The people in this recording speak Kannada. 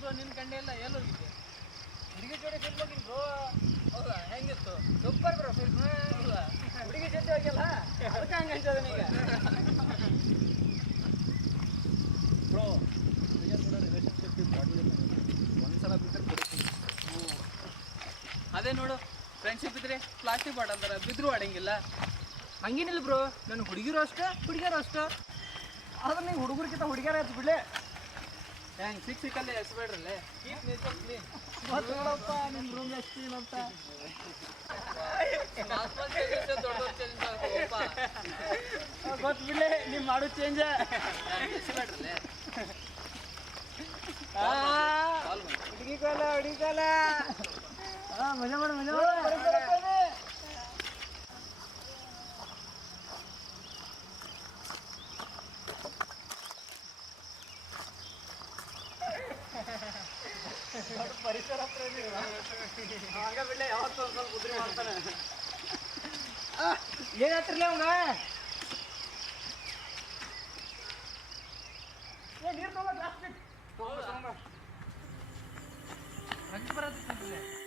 ಬ್ರೋ ನಿನ್ ಕಂಡೆ ಎಲ್ಲ ಎಲ್ಲಿ ಹೋಗಿದ್ದೆ? ಹುಡುಗಿ ಜೋಡಿ ಫಿಲ್ಮ್ ಹೋಗಿನ್ ಬ್ರೋ. ಹೌದಾ, ಹೆಂಗಿತ್ತು? Super bro film. ಹೌದಾ, ಹುಡುಗಿ ಜೊತೆ ಹೋಗಿಲ್ಲ ಅದಕ್ಕೆ ಹಂಗೆ ಅನ್ಸೋದನ ಈಗ. ಬ್ರೋ ಹುಡುಗಿಯರು ಕೂಡ ರಿಲೇಷನ್ಶಿಪ್ ಒಂದ್ಸಲ ಬಿಟ್ಟರೆ ಕೊಡ್ತೀನಿ. ಅದೇ ನೋಡು, ಫ್ರೆಂಡ್ಶಿಪ್ ಇದ್ರೆ ಪ್ಲಾಸ್ಟಿಕ್ ಬಾಟ್ ಅಂತಾರೆ, ಬಿದ್ರು ಆಡಂಗಿಲ್ಲ. ಹಂಗೇನಿಲ್ಲ ಬ್ರೋ, ನನ್ನ ಹುಡುಗಿರು ಅಷ್ಟೇ ಹುಡುಗಿಯರು ಅಷ್ಟೇ. ಆದ್ರೆ ನೀವು ಹುಡುಗರಿಗಿಂತ ಹುಡುಗಿಯರ ಆಯ್ತು ಬಿಡ್ಲೆ. ಹೆಂಗ್ ಸಿಕ್ಕಲ್ಲೇ ಎಸ್ಬೇಡ್ರಲ್ಲೇ. Keep nature clean. ಗೊತ್ತಪ್ಪ ನಿಮ್ಮ ರೂಮ್ ಎಷ್ಟು ಕ್ಲೀನ್ ಅಂತ. ದೊಡ್ಡವ್ರು ಚೇಂಜ್ ಆಗಪ್ಪ. ಗೊತ್ತು ಬಿಡ್ಲೆ, ನೀವು ಮಾಡೋ ಚೇಂಜ್. ಎಸ್ಬೇಡ್ರಲ್ಲೇ. ಹುಡುಗಿ ಕಾಲ ಹುಡುಗಿ ಕಾಲ. ಮಜಾ ಮಾಡು ಮಜಾ ಮಾಡು. ಪರಿಸರ ಹಂಗ ಬಿಡ್ಲೆ, ಯಾವತ್ತೂ ಒಂದು ಸ್ವಲ್ಪ ಉದ್ರಿ ಮಾಡ್ತಾನೆ. ಏನಾಯ್ತಿರ್ಲಿ ಅವಂಗ? ನೀರು ತಗೊಂಡ್ ಹಂಗೆ ಬರೋದು